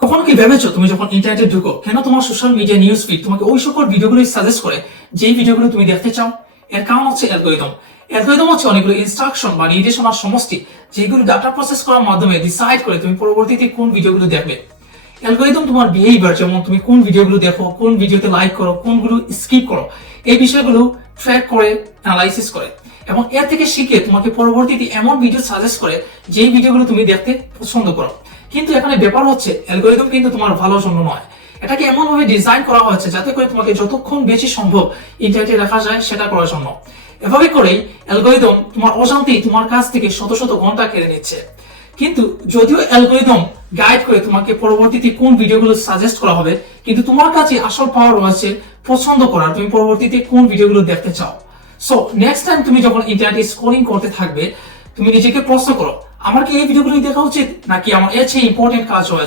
কখনো কি ভেবেছো তুমি যখন ইন্টারনেটে ঢুকো কেন তোমার সোশ্যাল মিডিয়া নিউজ ফিড তোমাকে ওই সকল ভিডিওগুলো সাজেস্ট করে যেই ভিডিওগুলো তুমি দেখতে চাও? এর কারণ হচ্ছে অ্যালগরিদম। অ্যালগরিদম হচ্ছে অনেকগুলো ইনস্ট্রাকশন বা নির্দেশনার সমষ্টি, যেগুলো ডাটা প্রসেস করার মাধ্যমে ডিসাইড করে তুমি পরবর্তীতে কোন ভিডিওগুলো দেখবে। অ্যালগরিদম তোমার বিহেভিয়ার, যেমন তুমি কোন ভিডিওগুলো দেখো, কোন ভিডিওতে লাইক করো, কোনগুলো স্কিপ করো, এই বিষয়গুলো ট্র্যাক করে, অ্যানালাইসিস করে এবং এর থেকে শিখে তোমাকে পরবর্তীতে এমন ভিডিও সাজেস্ট করে যেই ভিডিওগুলো তুমি দেখতে পছন্দ করো। কিন্তু এখানে ব্যাপার হচ্ছে অ্যালগরিদম কিন্তু তোমার ভালোর জন্য নয়। এটাকে এমন ভাবে ডিজাইন করা হয়েছে যাতে করে তোমাকে যতক্ষণ বেশি সম্ভব ইন্টারনেটে রাখা যায় সেটা করার জন্য। এভাবে করেই অ্যালগরিদম তোমার অজান্তেই তোমার কাছ থেকে শত শত ঘন্টা কেড়ে নিচ্ছে। কিন্তু যদিও অ্যালগরিদম গাইড করে তোমাকে পরবর্তীতে কোন ভিডিওগুলো সাজেস্ট করা হবে, কিন্তু তোমার কাছে আসল পাওয়ার রয়েছে পছন্দ করার, তুমি পরবর্তীতে কোন ভিডিওগুলো দেখতে চাও। সো নেক্সট টাইম তুমি যখন ইন্টারনেটে স্ক্রলিং করতে থাকবে, তুমি নিজেকে প্রশ্ন করো, আমার কি এই ভিডিওগুলো দেখা উচিত নাকি আমার এর চেয়ে ইম্পর্টেন্ট কাজ রয়েছে।